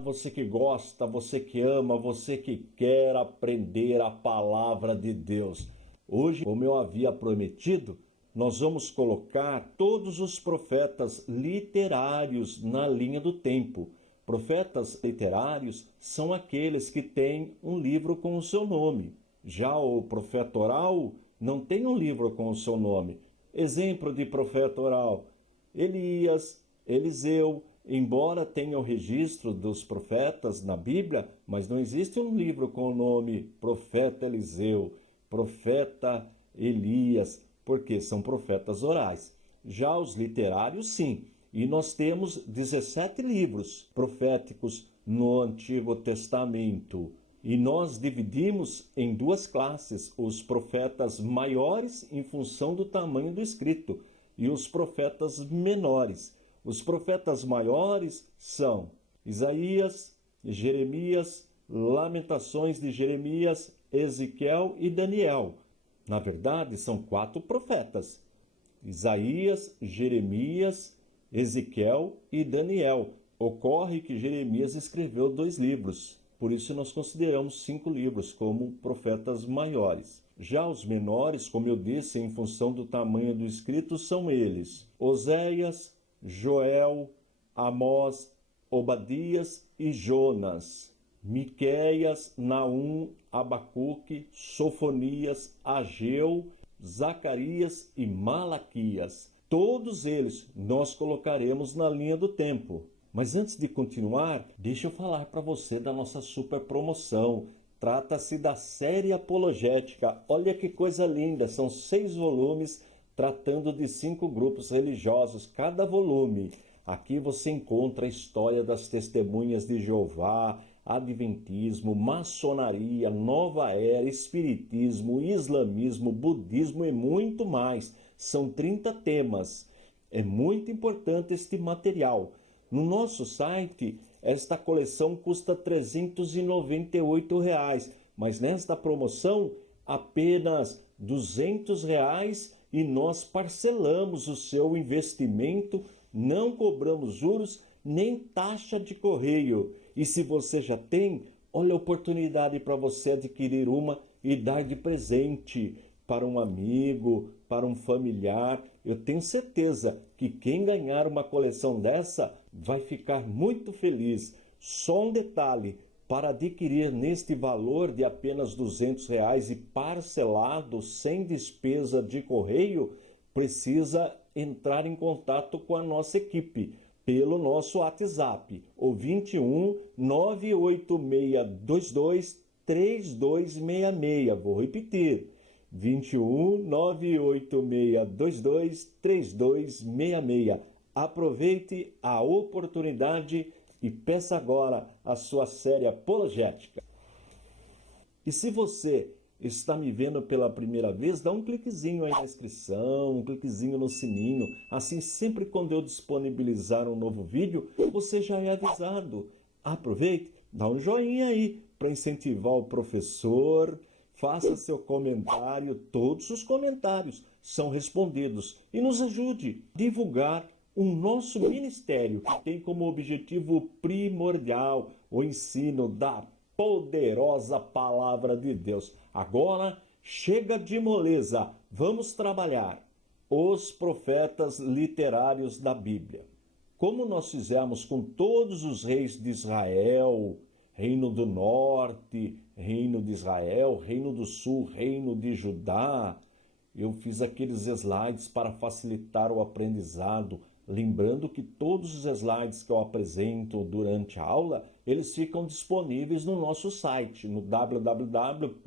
você que gosta, você que ama, você que quer aprender a palavra de Deus. Hoje, como eu havia prometido, nós vamos colocar todos os profetas literários na linha do tempo. Profetas literários são aqueles que têm um livro com o seu nome. Já o profeta oral não tem um livro com o seu nome. Exemplo de profeta oral: Elias, Eliseu. Embora tenha o registro dos profetas na Bíblia, mas não existe um livro com o nome profeta Eliseu, profeta Elias, porque são profetas orais. Já os literários, sim. E nós temos 17 livros proféticos no Antigo Testamento. E nós dividimos em duas classes: os profetas maiores em função do tamanho do escrito e os profetas menores. Os profetas maiores são Isaías, Jeremias, Lamentações de Jeremias, Ezequiel e Daniel. Na verdade, são 4 profetas: Isaías, Jeremias, Ezequiel e Daniel. Ocorre que Jeremias escreveu 2 livros, por isso nós consideramos 5 livros como profetas maiores. Já os menores, como eu disse, em função do tamanho do escrito, são eles: Oséias, Joel, Amós, Obadias e Jonas, Miqueias, Naum, Abacuque, Sofonias, Ageu, Zacarias e Malaquias. Todos eles nós colocaremos na linha do tempo. Mas antes de continuar, deixa eu falar para você da nossa super promoção. Trata-se da série apologética. Olha que coisa linda, são 6 volumes tratando de 5 grupos religiosos cada volume. Aqui você encontra a história das testemunhas de Jeová, adventismo, maçonaria, nova era, espiritismo, islamismo, budismo e muito mais. São 30 temas. É muito importante este material. No nosso site, esta coleção custa R$ 398, mas nesta promoção apenas R$ 200 e nós parcelamos o seu investimento, não cobramos juros nem taxa de correio. E se você já tem, olha a oportunidade para você adquirir uma e dar de presente para um amigo, para um familiar. Eu tenho certeza que quem ganhar uma coleção dessa vai ficar muito feliz. Só um detalhe: para adquirir neste valor de apenas R$ 200 e parcelado sem despesa de correio, precisa entrar em contato com a nossa equipe pelo nosso WhatsApp, o 21 98622 3266. Vou repetir: 21 98622 3266. Aproveite a oportunidade e peça agora a sua série apologética. E se você está me vendo pela primeira vez, dá um cliquezinho aí na inscrição, um cliquezinho no sininho. Assim, sempre quando eu disponibilizar um novo vídeo, você já é avisado. Aproveite, dá um joinha aí para incentivar o professor. Faça seu comentário, todos os comentários são respondidos. E nos ajude a divulgar o nosso ministério, que tem como objetivo primordial o ensino da poderosa palavra de Deus. Agora, chega de moleza, vamos trabalhar. Os profetas literários da Bíblia. Como nós fizemos com todos os reis de Israel, Reino do Norte, Reino de Israel, Reino do Sul, Reino de Judá, eu fiz aqueles slides para facilitar o aprendizado. Lembrando que todos os slides que eu apresento durante a aula, eles ficam disponíveis no nosso site, no www.icp.com.br.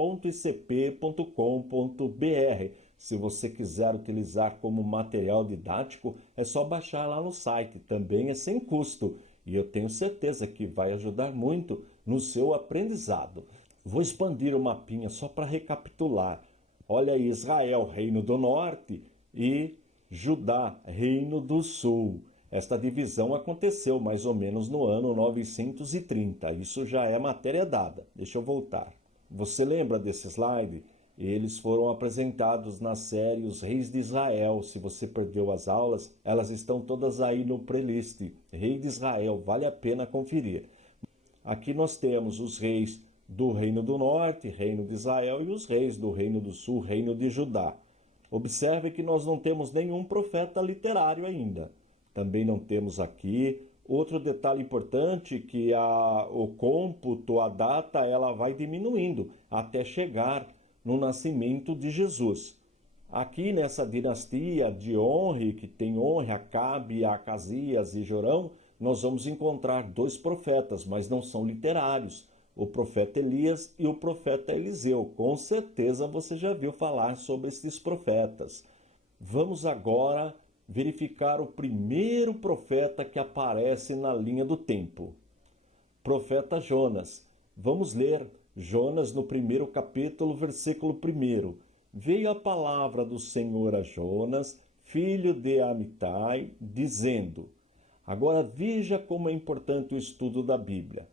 Se você quiser utilizar como material didático, é só baixar lá no site, também é sem custo. E eu tenho certeza que vai ajudar muito no seu aprendizado. Vou expandir o mapinha só para recapitular. Olha aí, Israel, Reino do Norte, e Judá, Reino do Sul. Esta divisão aconteceu mais ou menos no ano 930. Isso já é matéria dada. Deixa eu voltar. Você lembra desse slide? Eles foram apresentados na série Os Reis de Israel. Se você perdeu as aulas, elas estão todas aí no playlist. Rei de Israel, vale a pena conferir. Aqui nós temos os reis do Reino do Norte, Reino de Israel, e os reis do Reino do Sul, Reino de Judá. Observe que nós não temos nenhum profeta literário ainda. Também não temos aqui. Outro detalhe importante que o cômputo, a data, ela vai diminuindo até chegar no nascimento de Jesus. Aqui nessa dinastia de Onre, que tem Onre, Acabe, Acasias e Jorão, nós vamos encontrar dois profetas, mas não são literários. O profeta Elias e o profeta Eliseu. Com certeza você já viu falar sobre esses profetas. Vamos agora verificar o primeiro profeta que aparece na linha do tempo. Profeta Jonas. Vamos ler Jonas no primeiro capítulo, versículo 1. Veio a palavra do Senhor a Jonas, filho de Amitai, dizendo... Agora veja como é importante o estudo da Bíblia.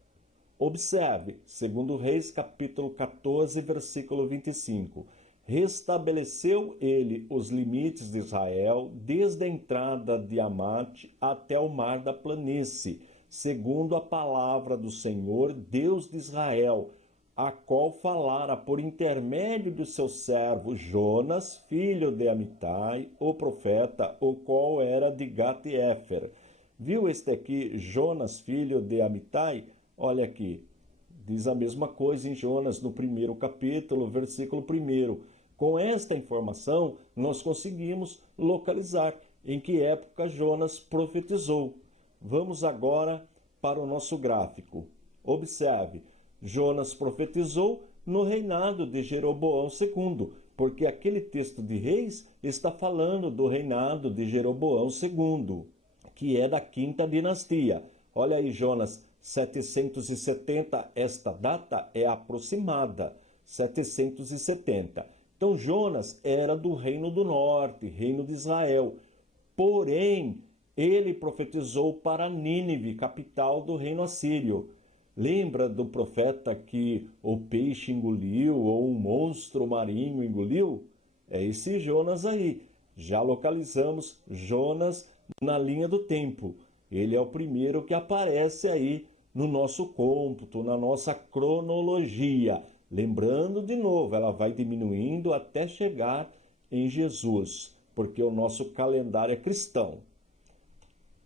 Observe, 2 Reis, capítulo 14, versículo 25. Restabeleceu ele os limites de Israel, desde a entrada de Amate até o mar da planície, segundo a palavra do Senhor, Deus de Israel, a qual falara por intermédio do seu servo Jonas, filho de Amitai, o profeta, o qual era de Gat-Éfer. Viu este aqui, Jonas, filho de Amitai? Olha aqui, diz a mesma coisa em Jonas, no primeiro capítulo, versículo 1. Com esta informação, nós conseguimos localizar em que época Jonas profetizou. Vamos agora para o nosso gráfico. Observe, Jonas profetizou no reinado de Jeroboão II, porque aquele texto de Reis está falando do reinado de Jeroboão II, que é da quinta dinastia. Olha aí, Jonas 770, esta data é aproximada, 770. Então Jonas era do Reino do Norte, Reino de Israel. Porém, ele profetizou para Nínive, capital do Reino Assírio. Lembra do profeta que o peixe engoliu ou um monstro marinho engoliu? É esse Jonas aí. Já localizamos Jonas na linha do tempo. Ele é o primeiro que aparece aí no nosso cômputo, na nossa cronologia. Lembrando de novo, ela vai diminuindo até chegar em Jesus, porque o nosso calendário é cristão.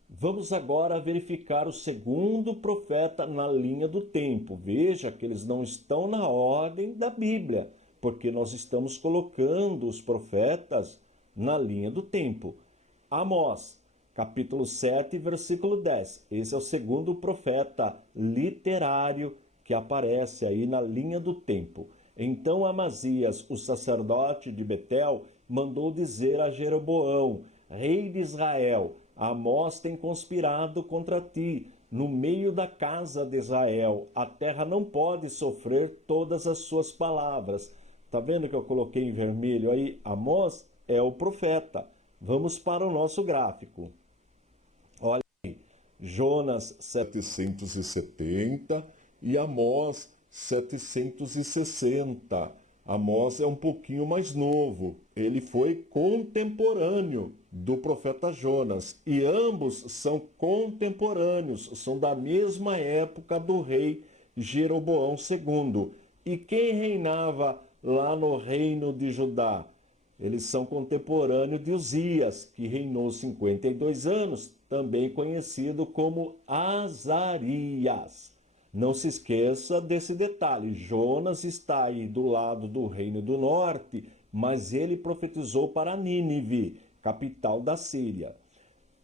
Vamos agora verificar o segundo profeta na linha do tempo. Veja que eles não estão na ordem da Bíblia, porque nós estamos colocando os profetas na linha do tempo. Amós, capítulo 7, versículo 10. Esse é o segundo profeta literário que aparece aí na linha do tempo. Então Amazias, o sacerdote de Betel, mandou dizer a Jeroboão, rei de Israel, Amós tem conspirado contra ti, no meio da casa de Israel. A terra não pode sofrer todas as suas palavras. Está vendo que eu coloquei em vermelho aí? Amós é o profeta. Vamos para o nosso gráfico. Olha aí, Jonas 770 e Amós 760. Amós é um pouquinho mais novo. Ele foi contemporâneo do profeta Jonas. E ambos são contemporâneos, são da mesma época do rei Jeroboão II. E quem reinava lá no reino de Judá? Eles são contemporâneos de Uzias, que reinou 52 anos, também conhecido como Azarias. Não se esqueça desse detalhe, Jonas está aí do lado do Reino do Norte, mas ele profetizou para Nínive, capital da Síria.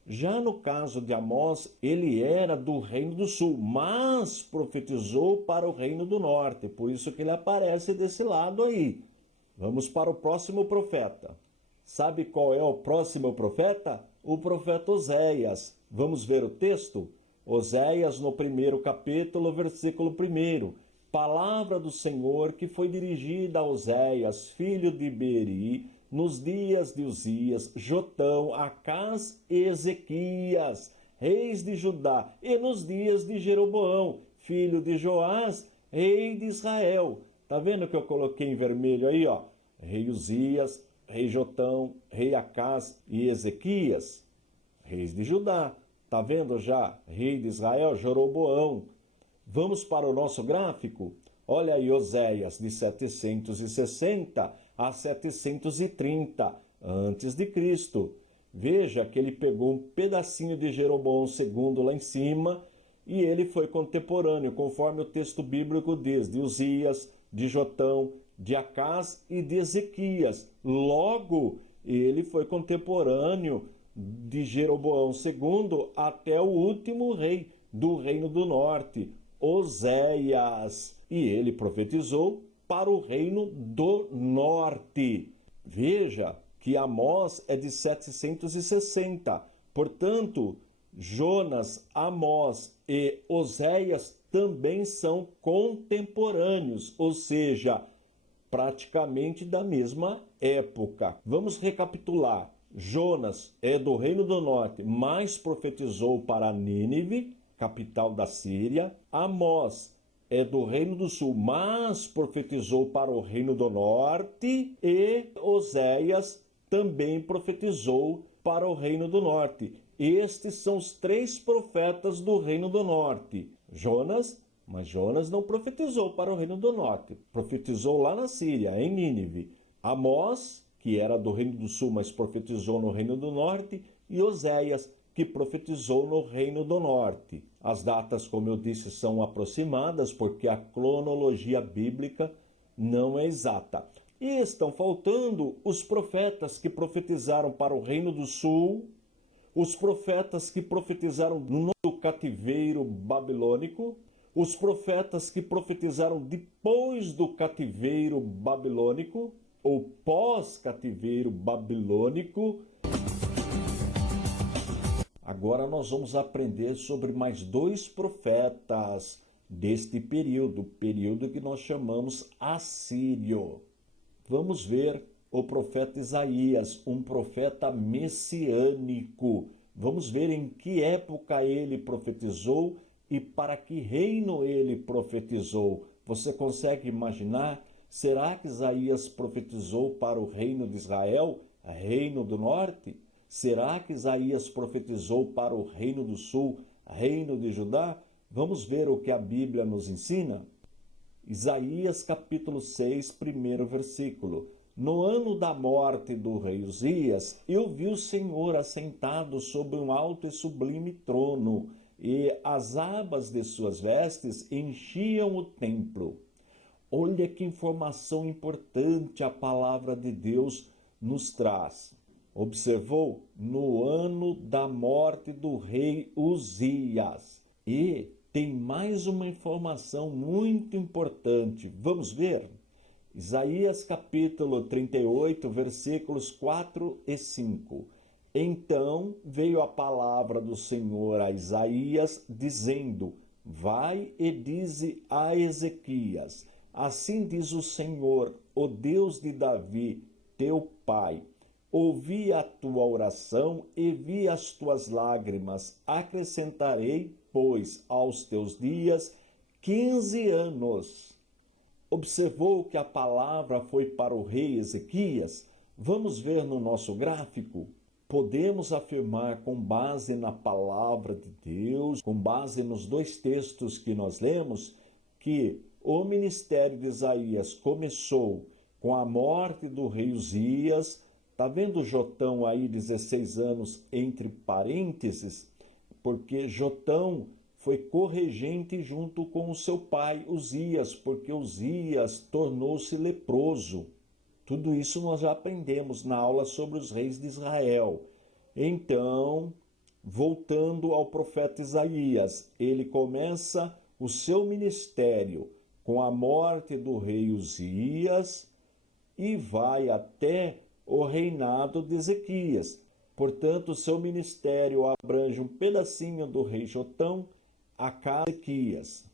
Já no caso de Amós, ele era do Reino do Sul, mas profetizou para o Reino do Norte, por isso que ele aparece desse lado aí. Vamos para o próximo profeta. Sabe qual é o próximo profeta? O profeta Oséias. Vamos ver o texto? Oséias, no primeiro capítulo, versículo 1. Palavra do Senhor que foi dirigida a Oséias, filho de Beri, nos dias de Uzias, Jotão, Acás e Ezequias, reis de Judá, e nos dias de Jeroboão, filho de Joás, rei de Israel. Tá vendo que eu coloquei em vermelho aí, ó? Rei Uzias, rei Jotão, rei Acás e Ezequias, reis de Judá. Tá vendo já? Rei de Israel, Jeroboão. Vamos para o nosso gráfico? Olha aí Oséias, de 760 a 730 antes de Cristo. Veja que ele pegou um pedacinho de Jeroboão II lá em cima e ele foi contemporâneo, conforme o texto bíblico diz, de Uzias, de Jotão, de Acás e de Ezequias. Logo, ele foi contemporâneo de Jeroboão II até o último rei do Reino do Norte, Oséias. E ele profetizou para o Reino do Norte. Veja que Amós é de 760. Portanto, Jonas, Amós e Oséias também são contemporâneos, ou seja, praticamente da mesma época. Vamos recapitular. Jonas é do Reino do Norte, mas profetizou para Nínive, capital da Síria. Amós é do Reino do Sul, mas profetizou para o Reino do Norte. E Oséias também profetizou para o Reino do Norte. Estes são os 3 profetas do Reino do Norte. Jonas, mas Jonas não profetizou para o Reino do Norte. Profetizou lá na Síria, em Nínive. Amós, que era do Reino do Sul, mas profetizou no Reino do Norte. E Oséias, que profetizou no Reino do Norte. As datas, como eu disse, são aproximadas, porque a cronologia bíblica não é exata. E estão faltando os profetas que profetizaram para o Reino do Sul, os profetas que profetizaram no cativeiro babilônico, os profetas que profetizaram depois do cativeiro babilônico, ou pós-cativeiro babilônico. Agora nós vamos aprender sobre mais 2 profetas deste período que nós chamamos assírio. Vamos ver o profeta Isaías, um profeta messiânico. Vamos ver em que época ele profetizou e para que reino ele profetizou. Você consegue imaginar? Será que Isaías profetizou para o reino de Israel, reino do norte? Será que Isaías profetizou para o reino do sul, reino de Judá? Vamos ver o que a Bíblia nos ensina? Isaías capítulo 6, primeiro versículo. No ano da morte do rei Uzias, eu vi o Senhor assentado sobre um alto e sublime trono, e as abas de suas vestes enchiam o templo. Olha que informação importante a palavra de Deus nos traz. Observou? No ano da morte do rei Uzias. E tem mais uma informação muito importante. Vamos ver? Isaías capítulo 38, versículos 4 e 5. Então veio a palavra do Senhor a Isaías, dizendo: Vai e dize a Ezequias: Assim diz o Senhor, o Deus de Davi, teu pai: Ouvi a tua oração e vi as tuas lágrimas. Acrescentarei, pois, aos teus dias 15 anos. Observou que a palavra foi para o rei Ezequias? Vamos ver no nosso gráfico. Podemos afirmar, com base na palavra de Deus, com base nos 2 textos que nós lemos, que o ministério de Isaías começou com a morte do rei Uzias. Está vendo Jotão aí, 16 anos, entre parênteses? Porque Jotão foi corregente junto com o seu pai Uzias, porque Uzias tornou-se leproso. Tudo isso nós já aprendemos na aula sobre os reis de Israel. Então, voltando ao profeta Isaías, ele começa o seu ministério com a morte do rei Uzias e vai até o reinado de Ezequias. Portanto, o seu ministério abrange um pedacinho do rei Jotão, Acás e Ezequias.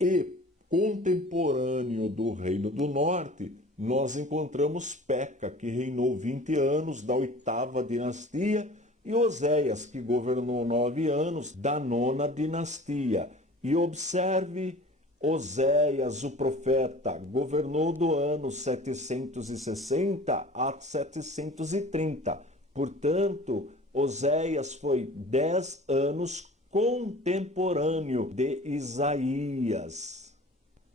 E, contemporâneo do reino do norte, nós encontramos Peca, que reinou 20 anos, da 8ª dinastia, e Oséias, que governou 9 anos, da 9ª dinastia. E observe, Oséias, o profeta, governou do ano 760 a 730. Portanto, Oséias foi 10 anos contemporâneo de Isaías.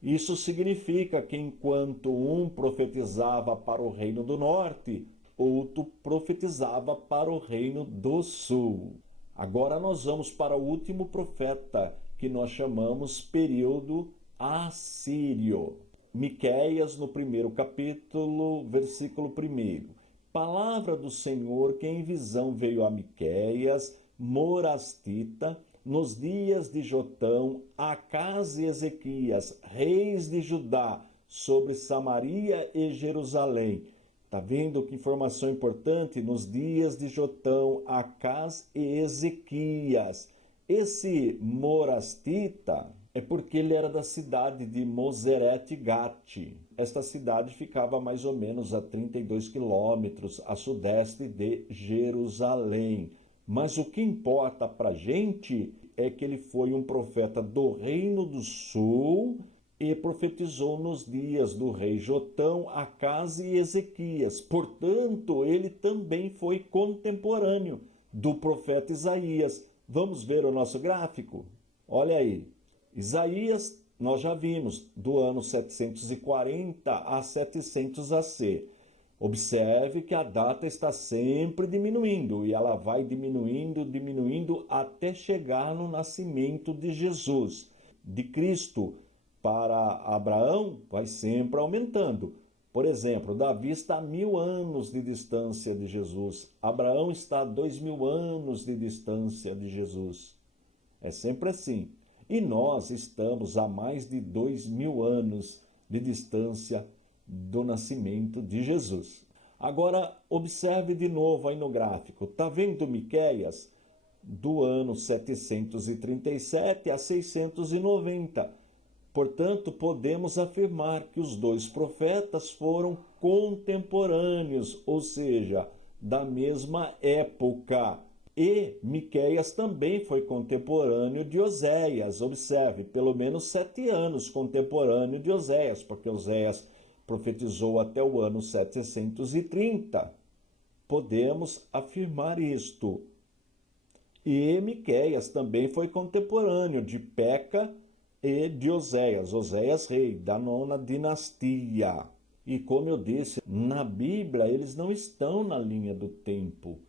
Isso significa que enquanto um profetizava para o reino do norte, outro profetizava para o reino do sul. Agora nós vamos para o último profeta, que nós chamamos período assírio. Miqueias, no 1º capítulo, versículo 1. Palavra do Senhor que em visão veio a Miqueias, morastita, nos dias de Jotão, Acás e Ezequias, reis de Judá, sobre Samaria e Jerusalém. Tá vendo que informação importante? Nos dias de Jotão, Acás e Ezequias. Esse morastita é porque ele era da cidade de Moseret-Gate. Esta cidade ficava mais ou menos a 32 quilômetros a sudeste de Jerusalém. Mas o que importa para a gente é que ele foi um profeta do Reino do Sul e profetizou nos dias do rei Jotão, Acás e Ezequias. Portanto, ele também foi contemporâneo do profeta Isaías. Vamos ver o nosso gráfico? Olha aí. Isaías, nós já vimos, do ano 740 a 700 AC. Observe que a data está sempre diminuindo e ela vai diminuindo até chegar no nascimento de Jesus. De Cristo para Abraão vai sempre aumentando. Por exemplo, Davi está a 1000 anos de distância de Jesus. Abraão está a 2000 anos de distância de Jesus. É sempre assim. E nós estamos a mais de 2000 anos de distância do nascimento de Jesus. Agora, observe de novo aí no gráfico. Está vendo Miqueias? Do ano 737 a 690. Portanto, podemos afirmar que os dois profetas foram contemporâneos, ou seja, da mesma época. E Miqueias também foi contemporâneo de Oséias. Observe, pelo menos 7 anos contemporâneo de Oséias, porque Oséias profetizou até o ano 730. Podemos afirmar isto. E Miqueias também foi contemporâneo de Peca e de Oséias. Oséias, rei da 9ª dinastia. E como eu disse, na Bíblia eles não estão na linha do tempo,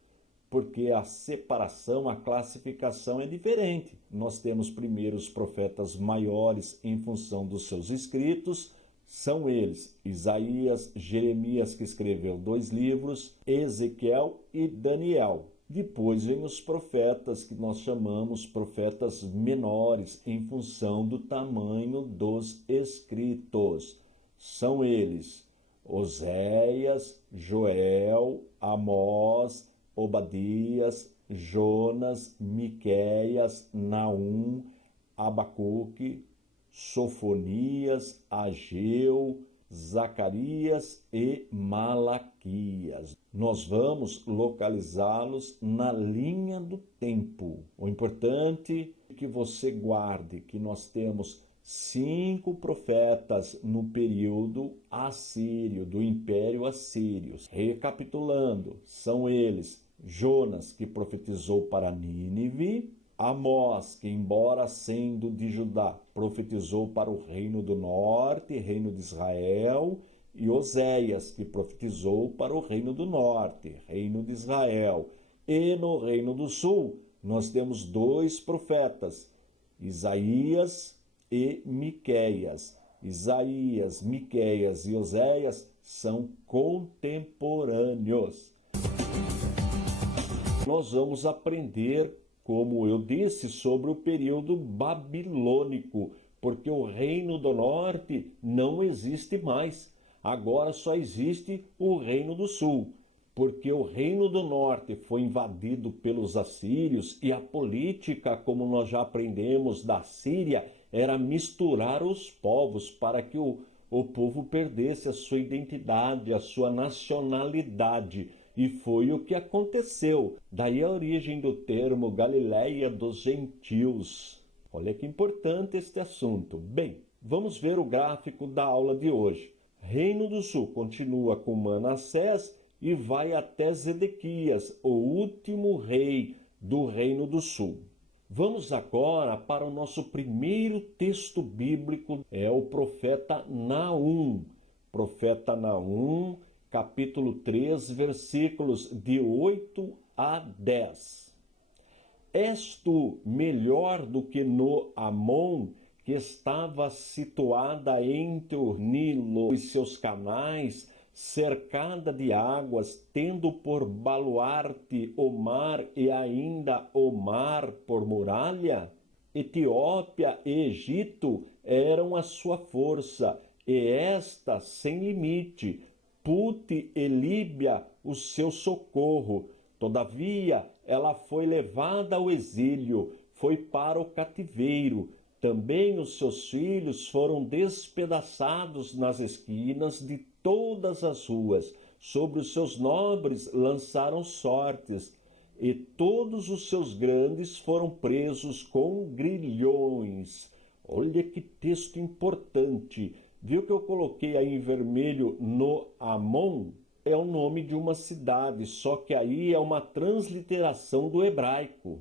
porque a separação, a classificação é diferente. Nós temos primeiro os profetas maiores em função dos seus escritos, são eles Isaías, Jeremias, que escreveu 2 livros, Ezequiel e Daniel. Depois vem os profetas que nós chamamos profetas menores em função do tamanho dos escritos. São eles Oséias, Joel, Amós, Obadias, Jonas, Miqueias, Naum, Abacuque, Sofonias, Ageu, Zacarias e Malaquias. Nós vamos localizá-los na linha do tempo. O importante é que você guarde que nós temos 5 profetas no período assírio, do Império Assírio. Recapitulando, são eles Jonas, que profetizou para Nínive, Amós, que embora sendo de Judá, profetizou para o reino do norte, reino de Israel, e Oséias, que profetizou para o reino do norte, reino de Israel. E no reino do sul, nós temos 2 profetas, Isaías e Miqueias. Isaías, Miqueias e Oséias são contemporâneos. Nós vamos aprender, como eu disse, sobre o período babilônico, porque o reino do norte não existe mais. Agora só existe o reino do sul, porque o reino do norte foi invadido pelos assírios e a política, como nós já aprendemos da Síria, era misturar os povos para que o povo perdesse a sua identidade, a sua nacionalidade. E foi o que aconteceu. Daí a origem do termo Galileia dos Gentios. Olha que importante este assunto. Bem, vamos ver o gráfico da aula de hoje. Reino do Sul continua com Manassés e vai até Zedequias, o último rei do Reino do Sul. Vamos agora para o nosso primeiro texto bíblico, é o profeta Naum. Profeta Naum, capítulo 3, versículos de 8 a 10. És tu melhor do que Amon, que estava situada entre o Nilo e seus canais, cercada de águas, tendo por baluarte o mar e ainda o mar por muralha? Etiópia e Egito eram a sua força, e esta sem limite, Pute e Líbia o seu socorro. Todavia, ela foi levada ao exílio, foi para o cativeiro. Também os seus filhos foram despedaçados nas esquinas de todas as ruas. Sobre os seus nobres lançaram sortes, e todos os seus grandes foram presos com grilhões. Olha que texto importante. Viu que eu coloquei aí em vermelho no Amon? É o nome de uma cidade, só que aí é uma transliteração do hebraico.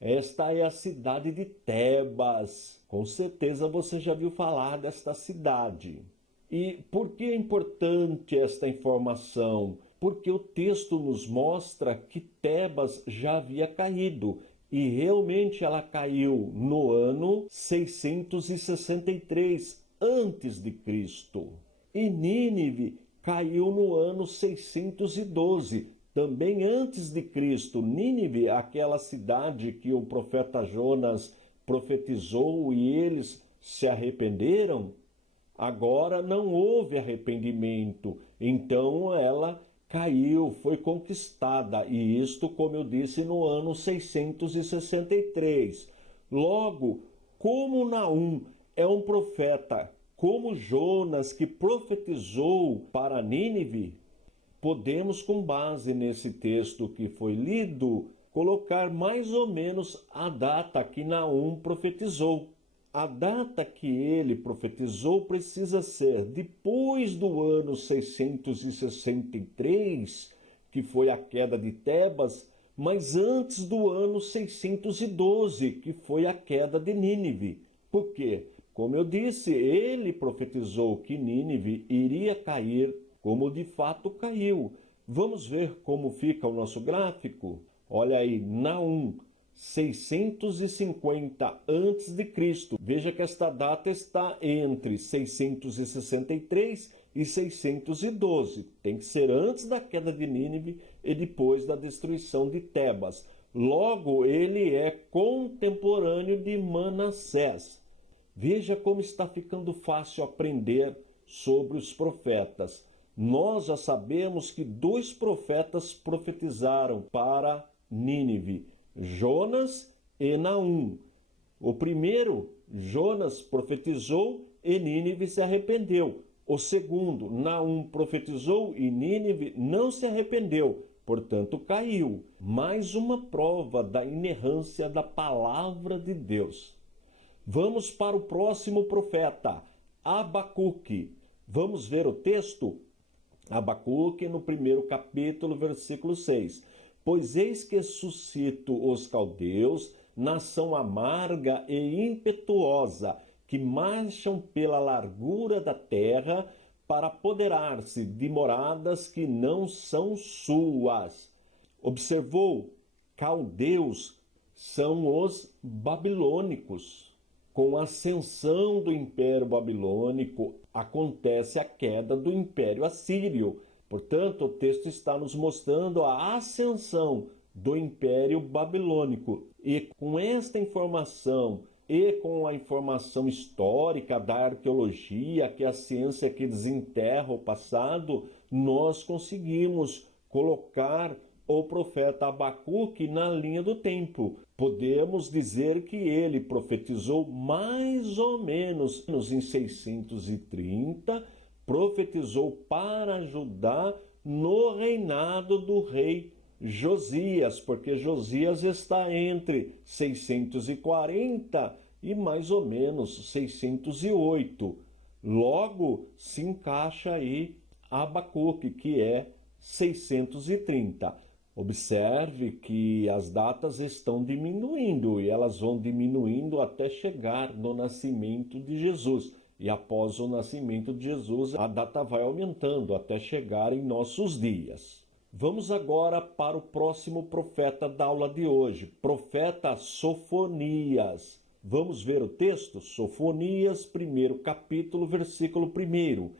Esta é a cidade de Tebas. Com certeza você já viu falar desta cidade. E por que é importante esta informação? Porque o texto nos mostra que Tebas já havia caído. E realmente ela caiu no ano 663 antes de Cristo. E Nínive caiu no ano 612, também antes de Cristo. Nínive, aquela cidade que o profeta Jonas profetizou e eles se arrependeram, agora não houve arrependimento, então ela caiu, foi conquistada, e isto, como eu disse, no ano 663. Logo, como Naum é um profeta, como Jonas que profetizou para Nínive, podemos, com base nesse texto que foi lido, colocar mais ou menos a data que Naum profetizou. A data que ele profetizou precisa ser depois do ano 663, que foi a queda de Tebas, mas antes do ano 612, que foi a queda de Nínive. Por quê? Como eu disse, ele profetizou que Nínive iria cair, como de fato caiu. Vamos ver como fica o nosso gráfico? Olha aí, Naum, 650 a.C. Veja que esta data está entre 663 e 612. Tem que ser antes da queda de Nínive e depois da destruição de Tebas. Logo, ele é contemporâneo de Manassés. Veja como está ficando fácil aprender sobre os profetas. Nós já sabemos que 2 profetas profetizaram para Nínive, Jonas e Naum. O primeiro, Jonas, profetizou e Nínive se arrependeu. O segundo, Naum, profetizou e Nínive não se arrependeu, portanto caiu. Mais uma prova da inerrância da palavra de Deus. Vamos para o próximo profeta, Abacuque. Vamos ver o texto? Abacuque, no primeiro capítulo, versículo 6. Pois eis que suscito os caldeus, nação amarga e impetuosa, que marcham pela largura da terra para apoderar-se de moradas que não são suas. Observou? Caldeus são os babilônicos. Com a ascensão do Império Babilônico, acontece a queda do Império Assírio. Portanto, o texto está nos mostrando a ascensão do Império Babilônico. E com esta informação e com a informação histórica da arqueologia, que é a ciência que desenterra o passado, nós conseguimos colocar o profeta Abacuque na linha do tempo. Podemos dizer que ele profetizou mais ou menos em 630, profetizou para Judá no reinado do rei Josias, porque Josias está entre 640 e mais ou menos 608. Logo, se encaixa aí Abacuque, que é 630. Observe que as datas estão diminuindo e elas vão diminuindo até chegar no nascimento de Jesus. E após o nascimento de Jesus, a data vai aumentando até chegar em nossos dias. Vamos agora para o próximo profeta da aula de hoje, profeta Sofonias. Vamos ver o texto? Sofonias, 1º capítulo, versículo 1.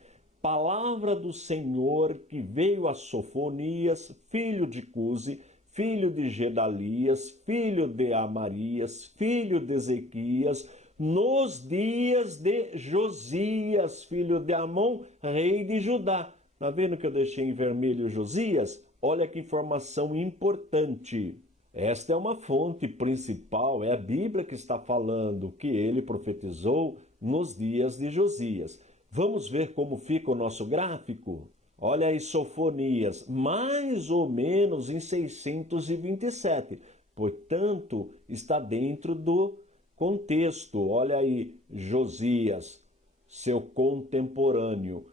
Palavra do Senhor que veio a Sofonias, filho de Cusi, filho de Gedalias, filho de Amarias, filho de Ezequias, nos dias de Josias, filho de Amon, rei de Judá. Está vendo que eu deixei em vermelho Josias? Olha que informação importante. Esta é uma fonte principal, é a Bíblia que está falando que ele profetizou nos dias de Josias. Vamos ver como fica o nosso gráfico? Olha aí, Sofonias, mais ou menos em 627. Portanto, está dentro do contexto. Olha aí, Josias, seu contemporâneo.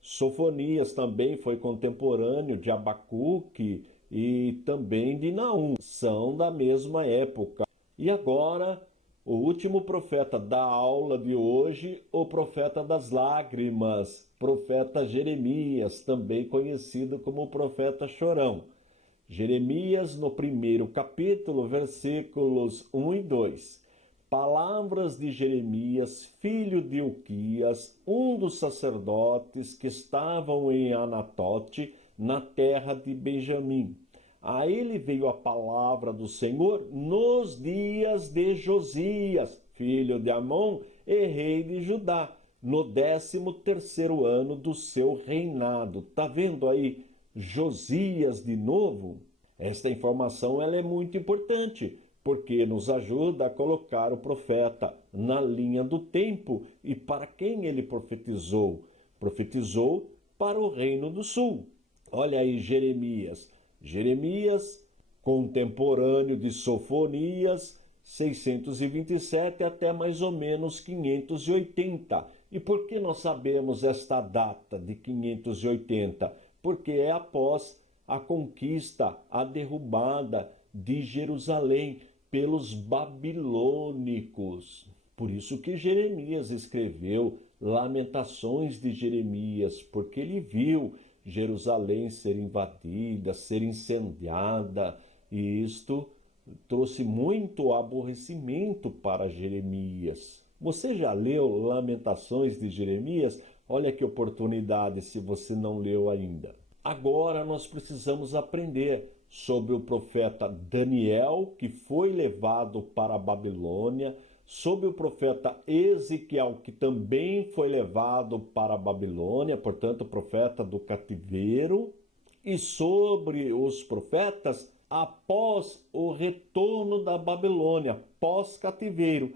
Sofonias também foi contemporâneo de Abacuque e também de Naum. São da mesma época. E agora, o último profeta da aula de hoje, o profeta das lágrimas, profeta Jeremias, também conhecido como profeta chorão. Jeremias, no 1º capítulo, versículos 1 e 2. Palavras de Jeremias, filho de Uquias, um dos sacerdotes que estavam em Anatote, na terra de Benjamim. A ele veio a palavra do Senhor nos dias de Josias, filho de Amon e rei de Judá, no 13º ano do seu reinado. Tá vendo aí Josias de novo? Esta informação ela é muito importante, porque nos ajuda a colocar o profeta na linha do tempo e para quem ele profetizou. Profetizou para o reino do sul. Olha aí Jeremias. Jeremias, contemporâneo de Sofonias, 627 até mais ou menos 580. E por que nós sabemos esta data de 580? Porque é após a conquista, a derrubada de Jerusalém pelos babilônicos. Por isso que Jeremias escreveu Lamentações de Jeremias, porque ele viu Jerusalém ser invadida, ser incendiada, e isto trouxe muito aborrecimento para Jeremias. Você já leu Lamentações de Jeremias? Olha que oportunidade se você não leu ainda. Agora nós precisamos aprender sobre o profeta Daniel, que foi levado para a Babilônia, sobre o profeta Ezequiel, que também foi levado para a Babilônia, portanto, profeta do cativeiro, e sobre os profetas após o retorno da Babilônia, pós-cativeiro.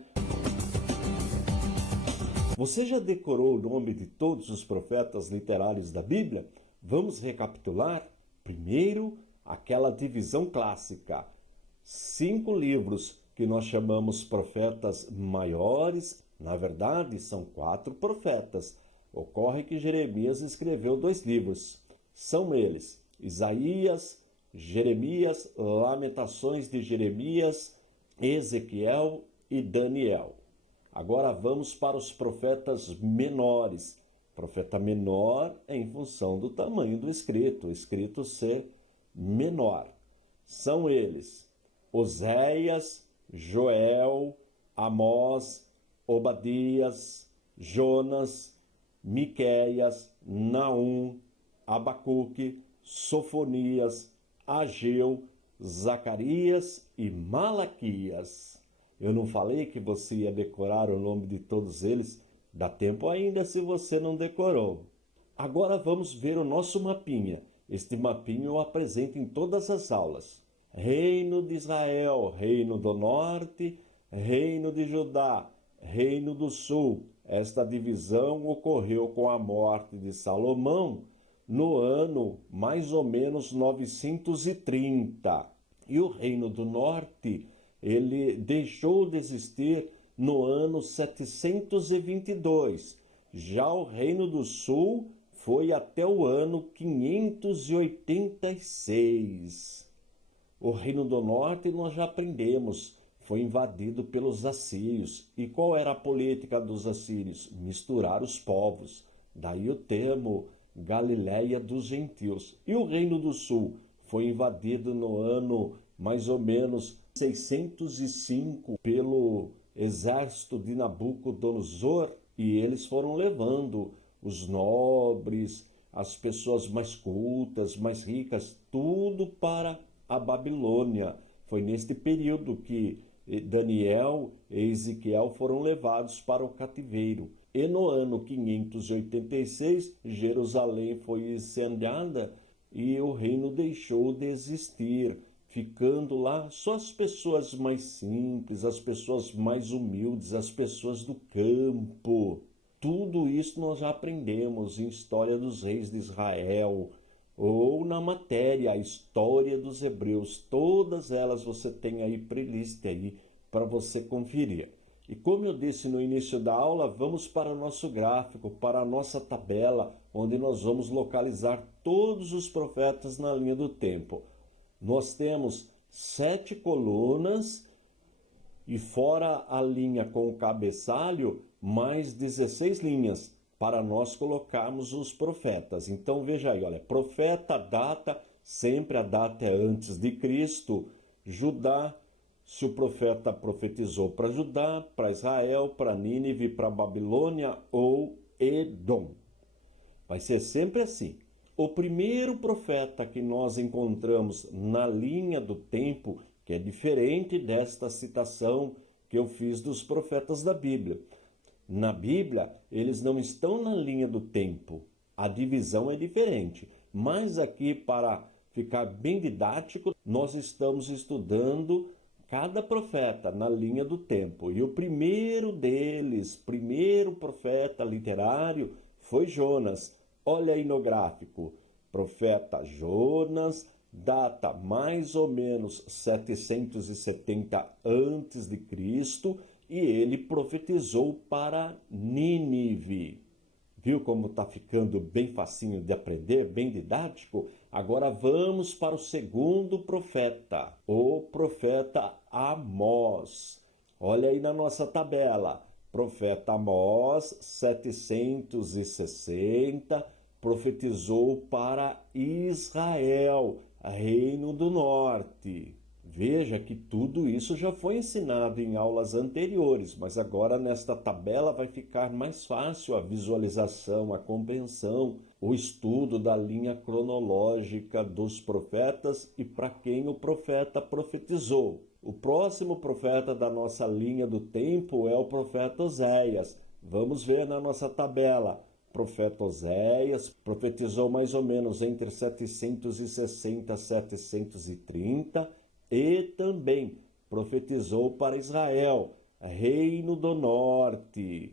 Você já decorou o nome de todos os profetas literários da Bíblia? Vamos recapitular? Primeiro, aquela divisão clássica. 5 livros que nós chamamos profetas maiores, na verdade são 4 profetas. Ocorre que Jeremias escreveu 2 livros. São eles Isaías, Jeremias, Lamentações de Jeremias, Ezequiel e Daniel. Agora vamos para os profetas menores. Profeta menor é em função do tamanho do escrito, o escrito ser menor. São eles Oséias, Joel, Amós, Obadias, Jonas, Miqueias, Naum, Abacuque, Sofonias, Ageu, Zacarias e Malaquias. Eu não falei que você ia decorar o nome de todos eles? Dá tempo ainda se você não decorou. Agora vamos ver o nosso mapinha. Este mapinha eu apresento em todas as aulas. Reino de Israel, Reino do Norte, Reino de Judá, Reino do Sul. Esta divisão ocorreu com a morte de Salomão no ano mais ou menos 930. E o Reino do Norte, ele deixou de existir no ano 722. Já o Reino do Sul foi até o ano 586. O Reino do Norte nós já aprendemos, foi invadido pelos assírios. E qual era a política dos assírios? Misturar os povos. Daí o termo Galiléia dos gentios. E o Reino do Sul foi invadido no ano mais ou menos 605 pelo exército de Nabucodonosor, e eles foram levando os nobres, as pessoas mais cultas, mais ricas, tudo para a Babilônia. Foi neste período que Daniel e Ezequiel foram levados para o cativeiro. E no ano 586, Jerusalém foi incendiada e o reino deixou de existir, ficando lá só as pessoas mais simples, as pessoas mais humildes, as pessoas do campo. Tudo isso nós já aprendemos em História dos Reis de Israel, ou na matéria, a História dos Hebreus. Todas elas você tem aí playlist aí para você conferir. E como eu disse no início da aula, vamos para o nosso gráfico, para a nossa tabela, onde nós vamos localizar todos os profetas na linha do tempo. Nós temos 7 colunas e fora a linha com o cabeçalho, mais 16 linhas para nós colocarmos os profetas. Então veja aí, olha, profeta, data, sempre a data é antes de Cristo. Judá, se o profeta profetizou para Judá, para Israel, para Nínive, para Babilônia ou Edom. Vai ser sempre assim. O primeiro profeta que nós encontramos na linha do tempo, que é diferente desta citação que eu fiz dos profetas da Bíblia. Na Bíblia, eles não estão na linha do tempo. A divisão é diferente. Mas aqui, para ficar bem didático, nós estamos estudando cada profeta na linha do tempo. E o primeiro deles, primeiro profeta literário, foi Jonas. Olha aí no gráfico, profeta Jonas, data mais ou menos 770 a.C., e ele profetizou para Nínive. Viu como está ficando bem facinho de aprender, bem didático? Agora vamos para o segundo profeta, o profeta Amós. Olha aí na nossa tabela. Profeta Amós, 760, profetizou para Israel, Reino do Norte. Veja que tudo isso já foi ensinado em aulas anteriores, mas agora nesta tabela vai ficar mais fácil a visualização, a compreensão, o estudo da linha cronológica dos profetas e para quem o profeta profetizou. O próximo profeta da nossa linha do tempo é o profeta Oséias. Vamos ver na nossa tabela. Profeta Oséias profetizou mais ou menos entre 760 e 730 e também profetizou para Israel, Reino do Norte.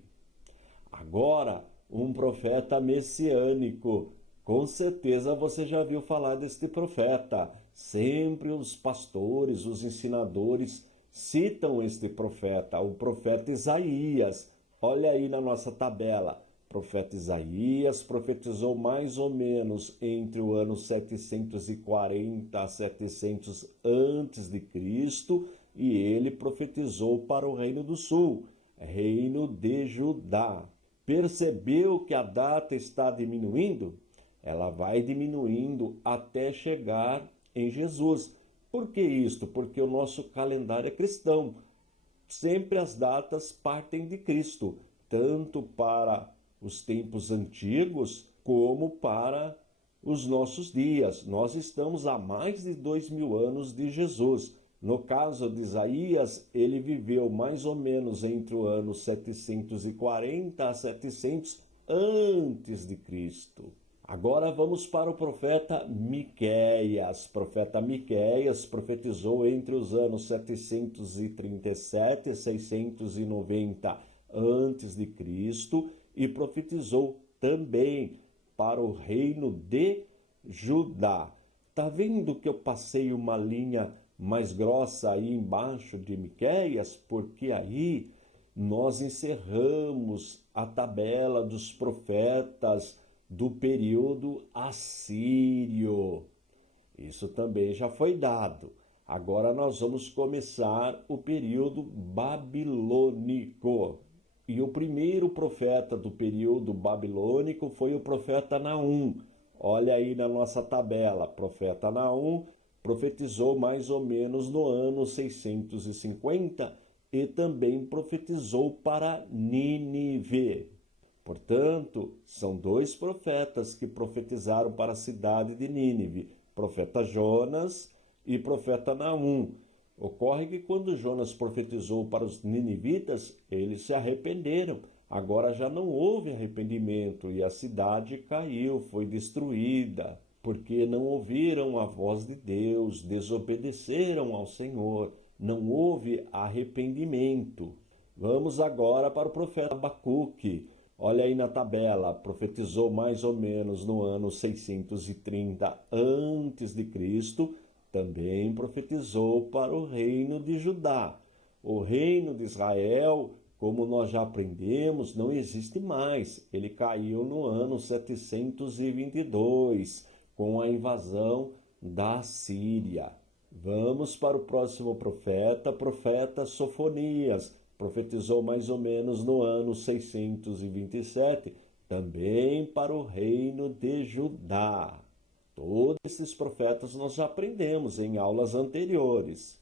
Agora, um profeta messiânico. Com certeza você já viu falar deste profeta. Sempre os pastores, os ensinadores citam este profeta, o profeta Isaías. Olha aí na nossa tabela. Profeta Isaías profetizou mais ou menos entre o ano 740 a 700 a.C. e ele profetizou para o Reino do Sul, Reino de Judá. Percebeu que a data está diminuindo? Ela vai diminuindo até chegar em Jesus. Por que isto? Porque o nosso calendário é cristão. Sempre as datas partem de Cristo, tanto para os tempos antigos como para os nossos dias. Nós estamos há mais de 2000 anos de Jesus. No caso de Isaías, ele viveu mais ou menos entre o ano 740 a 700 antes de Cristo. Agora vamos para o profeta Miqueias. Profeta Miqueias profetizou entre os anos 737 e 690 antes de Cristo e profetizou também para o reino de Judá. Tá vendo que eu passei uma linha mais grossa aí embaixo de Miqueias? Porque aí nós encerramos a tabela dos profetas do período assírio. Isso também já foi dado. Agora nós vamos começar o período babilônico. E o primeiro profeta do período babilônico foi o profeta Naum. Olha aí na nossa tabela, profeta Naum profetizou mais ou menos no ano 650 e também profetizou para Nínive. Portanto, são dois profetas que profetizaram para a cidade de Nínive, profeta Jonas e profeta Naum. Ocorre que quando Jonas profetizou para os ninivitas, eles se arrependeram. Agora já não houve arrependimento e a cidade caiu, foi destruída, porque não ouviram a voz de Deus, desobedeceram ao Senhor, não houve arrependimento. Vamos agora para o profeta Abacuque. Olha aí na tabela, profetizou mais ou menos no ano 630 a.C., também profetizou para o reino de Judá. O reino de Israel, como nós já aprendemos, não existe mais. Ele caiu no ano 722, com a invasão da Síria. Vamos para o próximo profeta, profeta Sofonias. Profetizou mais ou menos no ano 627, também para o reino de Judá. Todos esses profetas nós já aprendemos em aulas anteriores.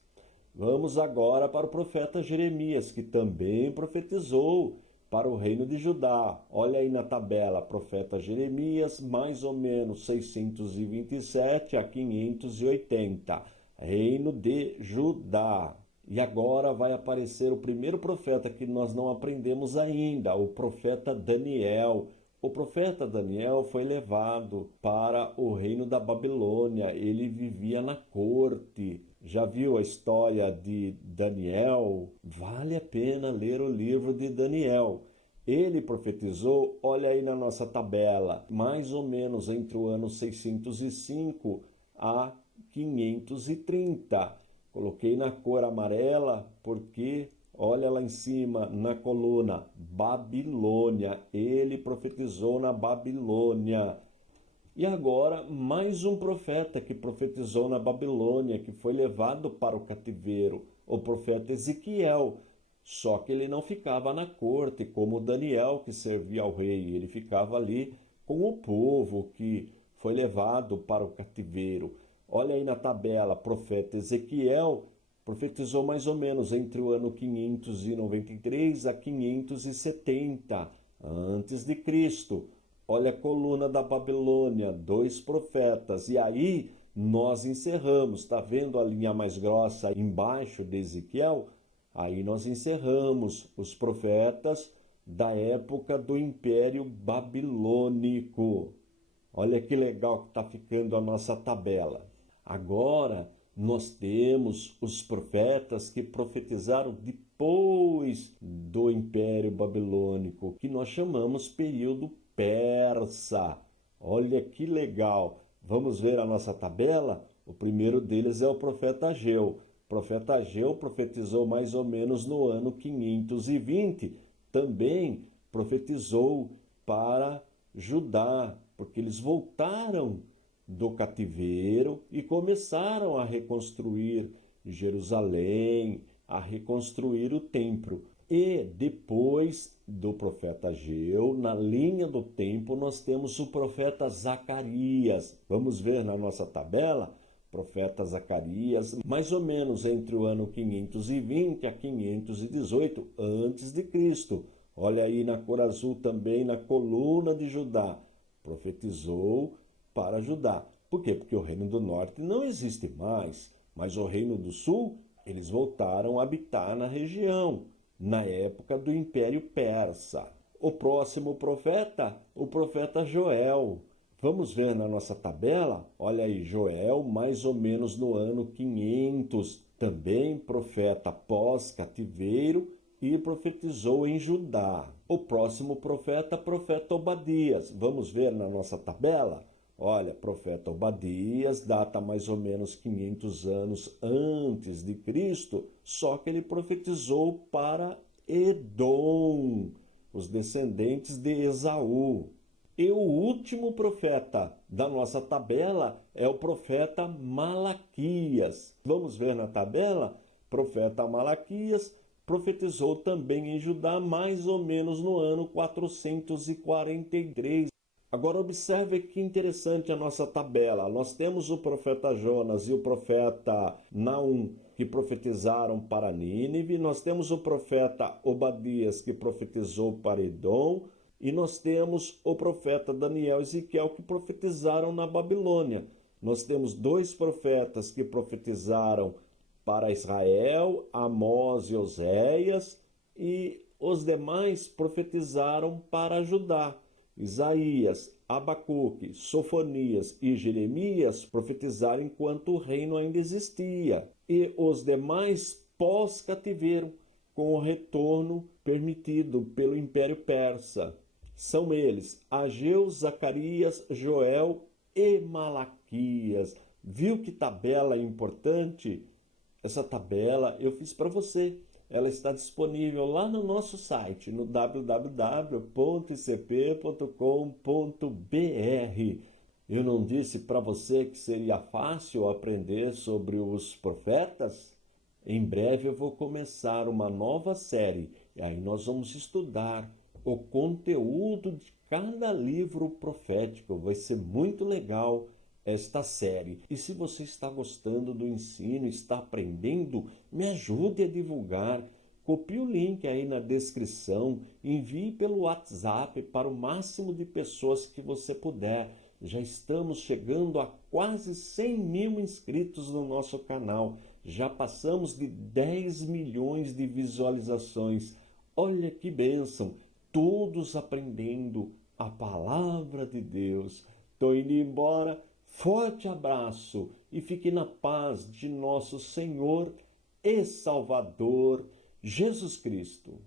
Vamos agora para o profeta Jeremias, que também profetizou para o reino de Judá. Olha aí na tabela, profeta Jeremias, mais ou menos 627 a 580, reino de Judá. E agora vai aparecer o primeiro profeta que nós não aprendemos ainda, o profeta Daniel. O profeta Daniel foi levado para o reino da Babilônia, ele vivia na corte. Já viu a história de Daniel? Vale a pena ler o livro de Daniel. Ele profetizou, olha aí na nossa tabela, mais ou menos entre o ano 605 a 530. Coloquei na cor amarela porque, olha lá em cima, na coluna, Babilônia. Ele profetizou na Babilônia. E agora, mais um profeta que profetizou na Babilônia, que foi levado para o cativeiro, o profeta Ezequiel. Só que ele não ficava na corte, como Daniel, que servia ao rei. Ele ficava ali com o povo que foi levado para o cativeiro. Olha aí na tabela, profeta Ezequiel profetizou mais ou menos entre o ano 593 a 570 a.C. Olha a coluna da Babilônia, dois profetas. E aí nós encerramos, está vendo a linha mais grossa embaixo de Ezequiel? Aí nós encerramos os profetas da época do Império Babilônico. Olha que legal que está ficando a nossa tabela. Agora, nós temos os profetas que profetizaram depois do Império Babilônico, que nós chamamos período persa. Olha que legal. Vamos ver a nossa tabela? O primeiro deles é o profeta Ageu. O profeta Ageu profetizou mais ou menos no ano 520. Também profetizou para Judá, porque eles voltaram do cativeiro e começaram a reconstruir Jerusalém, a reconstruir o templo. E depois do profeta Ageu, na linha do tempo, nós temos o profeta Zacarias. Vamos ver na nossa tabela? Profeta Zacarias, mais ou menos entre o ano 520 a 518 a.C. Olha aí na cor azul também, na coluna de Judá. Profetizou para Judá. Por quê? Porque o reino do norte não existe mais, mas o reino do sul, eles voltaram a habitar na região, na época do Império Persa. O próximo profeta, o profeta Joel. Vamos ver na nossa tabela? Olha aí, Joel, mais ou menos no ano 500, também profeta pós-cativeiro e profetizou em Judá. O próximo profeta, profeta Obadias. Vamos ver na nossa tabela? Olha, profeta Obadias data mais ou menos 500 anos antes de Cristo, só que ele profetizou para Edom, os descendentes de Esaú. E o último profeta da nossa tabela é o profeta Malaquias. Vamos ver na tabela? Profeta Malaquias profetizou também em Judá mais ou menos no ano 443. Agora observe que interessante a nossa tabela. Nós temos o profeta Jonas e o profeta Naum, que profetizaram para Nínive. Nós temos o profeta Obadias, que profetizou para Edom. E nós temos o profeta Daniel e Ezequiel, que profetizaram na Babilônia. Nós temos dois profetas que profetizaram para Israel, Amós e Oséias, e os demais profetizaram para Judá. Isaías, Abacuque, Sofonias e Jeremias profetizaram enquanto o reino ainda existia. E os demais pós-cativeiro, com o retorno permitido pelo Império Persa. São eles Ageu, Zacarias, Joel e Malaquias. Viu que tabela importante? Essa tabela eu fiz para você. Ela está disponível lá no nosso site, no www.icp.com.br. Eu não disse para você que seria fácil aprender sobre os profetas? Em breve eu vou começar uma nova série e aí nós vamos estudar o conteúdo de cada livro profético. Vai ser muito legal esta série. E se você está gostando do ensino, está aprendendo, me ajude a divulgar. Copie o link aí na descrição, envie pelo WhatsApp para o máximo de pessoas que você puder. Já estamos chegando a quase 100 mil inscritos no nosso canal. Já passamos de 10 milhões de visualizações. Olha que bênção! Todos aprendendo a palavra de Deus. Estou indo embora. Forte abraço e fique na paz de nosso Senhor e Salvador Jesus Cristo.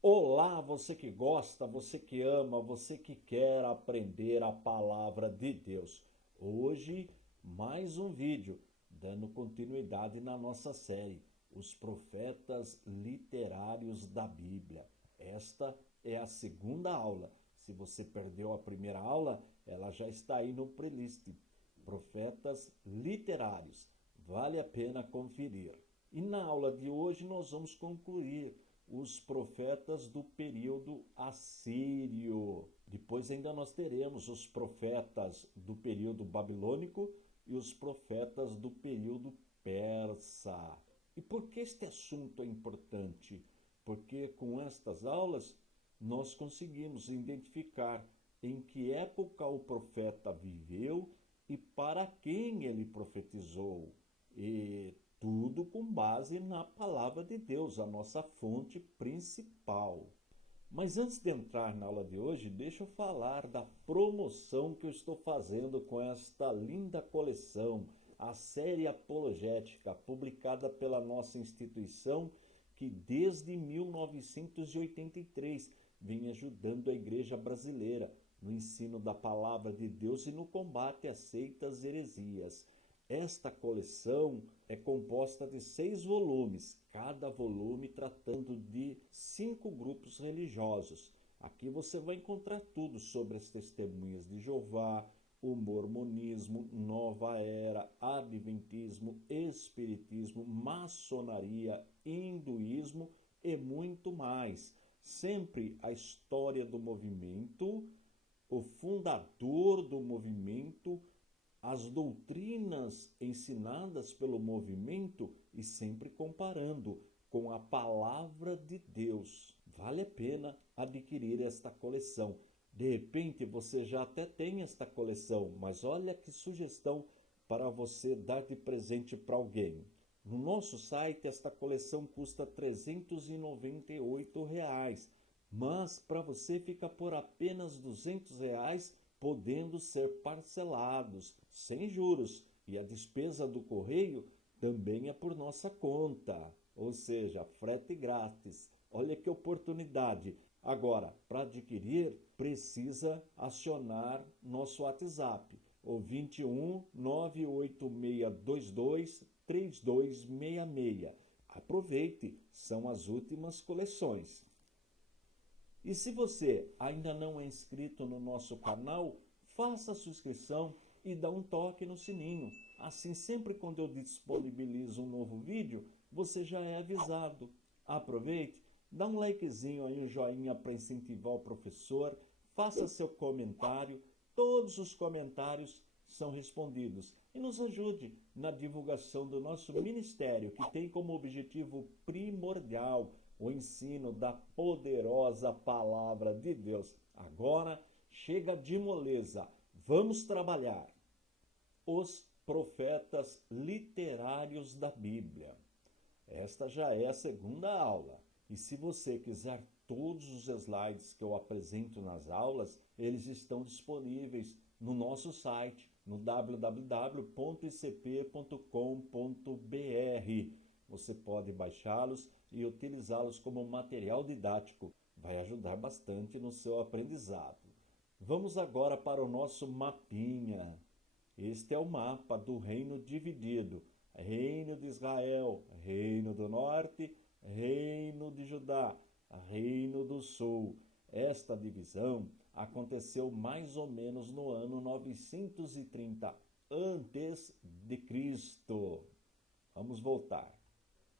Olá, você que gosta, você que ama, você que quer aprender a palavra de Deus. Hoje, mais um vídeo, dando continuidade na nossa série, Os Profetas Literários da Bíblia. Esta é a segunda aula. Se você perdeu a primeira aula, ela já está aí no playlist. Profetas Literários. Vale a pena conferir. E na aula de hoje nós vamos concluir os profetas do período assírio. Depois ainda nós teremos os profetas do período babilônico e os profetas do período persa. E por que este assunto é importante? Porque com estas aulas nós conseguimos identificar em que época o profeta viveu e para quem ele profetizou. E tudo com base na palavra de Deus, a nossa fonte principal. Mas antes de entrar na aula de hoje, deixa eu falar da promoção que eu estou fazendo com esta linda coleção, a série apologética, publicada pela nossa instituição, que desde 1983 vem ajudando a igreja brasileira no ensino da palavra de Deus e no combate às seitas e heresias. Esta coleção é composta de 6 volumes, cada volume tratando de 5 grupos religiosos. Aqui você vai encontrar tudo sobre as testemunhas de Jeová, o mormonismo, nova era, adventismo, espiritismo, maçonaria, hinduísmo e muito mais. Sempre a história do movimento, o fundador do movimento, as doutrinas ensinadas pelo movimento e sempre comparando com a palavra de Deus. Vale a pena adquirir esta coleção. De repente você já até tem esta coleção, mas olha que sugestão para você dar de presente para alguém. No nosso site esta coleção custa R$ 398, mas para você fica por apenas R$ 200, podendo ser parcelados, sem juros, e a despesa do correio também é por nossa conta, ou seja, frete grátis. Olha que oportunidade! Agora, para adquirir, precisa acionar nosso WhatsApp, o 21 98622 3266. Aproveite, são as últimas coleções. E se você ainda não é inscrito no nosso canal, faça a sua inscrição e dá um toque no sininho. Assim, sempre quando eu disponibilizo um novo vídeo, você já é avisado. Aproveite, dá um likezinho aí, um joinha para incentivar o professor, faça seu comentário, todos os comentários são respondidos. E nos ajude na divulgação do nosso ministério, que tem como objetivo primordial o ensino da poderosa palavra de Deus. Agora, chega de moleza, vamos trabalhar. Os profetas literários da Bíblia. Esta já é a segunda aula. E se você quiser todos os slides que eu apresento nas aulas, eles estão disponíveis no nosso site, no www.icp.com.br. Você pode baixá-los e utilizá-los como material didático. Vai ajudar bastante no seu aprendizado. Vamos agora para o nosso mapinha. Este é o mapa do reino dividido. Reino de Israel, Reino do Norte, Reino de Judá, Reino do Sul. Esta divisão aconteceu mais ou menos no ano 930 a.C. Vamos voltar.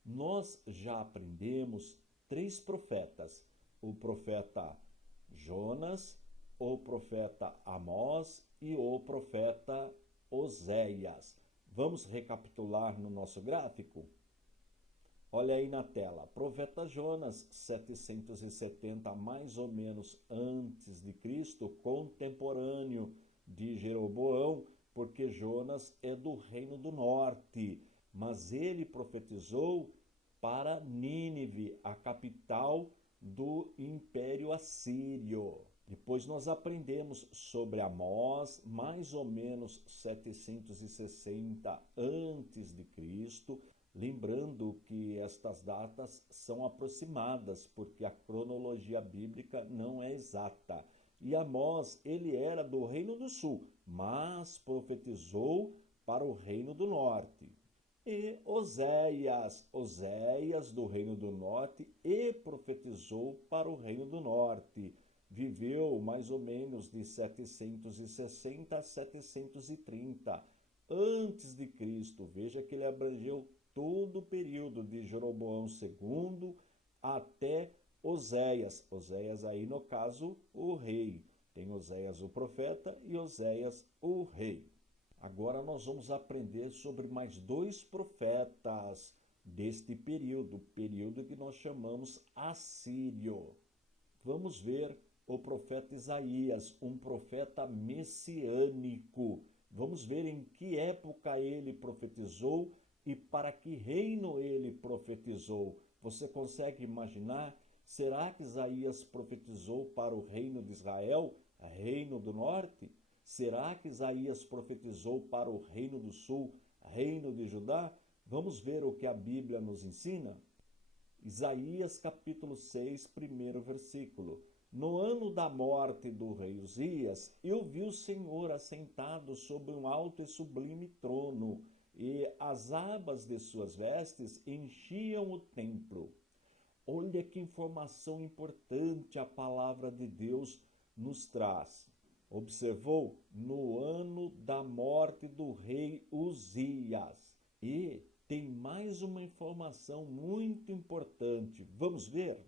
Nós já aprendemos 3 profetas. O profeta Jonas, o profeta Amós e o profeta Oséias. Vamos recapitular no nosso gráfico? Olha aí na tela. Profeta Jonas, 770 mais ou menos antes de Cristo, contemporâneo de Jeroboão, porque Jonas é do reino do norte, mas ele profetizou para Nínive, a capital do Império Assírio. Depois nós aprendemos sobre Amós, mais ou menos 760 a.C., lembrando que estas datas são aproximadas, porque a cronologia bíblica não é exata. E Amós, ele era do Reino do Sul, mas profetizou para o Reino do Norte. E Oséias do Reino do Norte, e profetizou para o Reino do Norte. Viveu mais ou menos de 760 a 730 antes de Cristo. Veja que ele abrangeu todo o período de Jeroboão II até Oséias. Oséias aí, no caso, o rei. Tem Oséias o profeta e Oséias o rei. Agora nós vamos aprender sobre mais 2 profetas deste período que nós chamamos assírio. Vamos ver o profeta Isaías, um profeta messiânico. Vamos ver em que época ele profetizou e para que reino ele profetizou. Você consegue imaginar? Será que Isaías profetizou para o reino de Israel, reino do norte? Será que Isaías profetizou para o reino do sul, reino de Judá? Vamos ver o que a Bíblia nos ensina? Isaías capítulo 6, primeiro versículo. No ano da morte do rei Uzias, eu vi o Senhor assentado sobre um alto e sublime trono, e as abas de suas vestes enchiam o templo. Olha que informação importante a palavra de Deus nos traz. Observou? No ano da morte do rei Uzias. E tem mais uma informação muito importante. Vamos ver?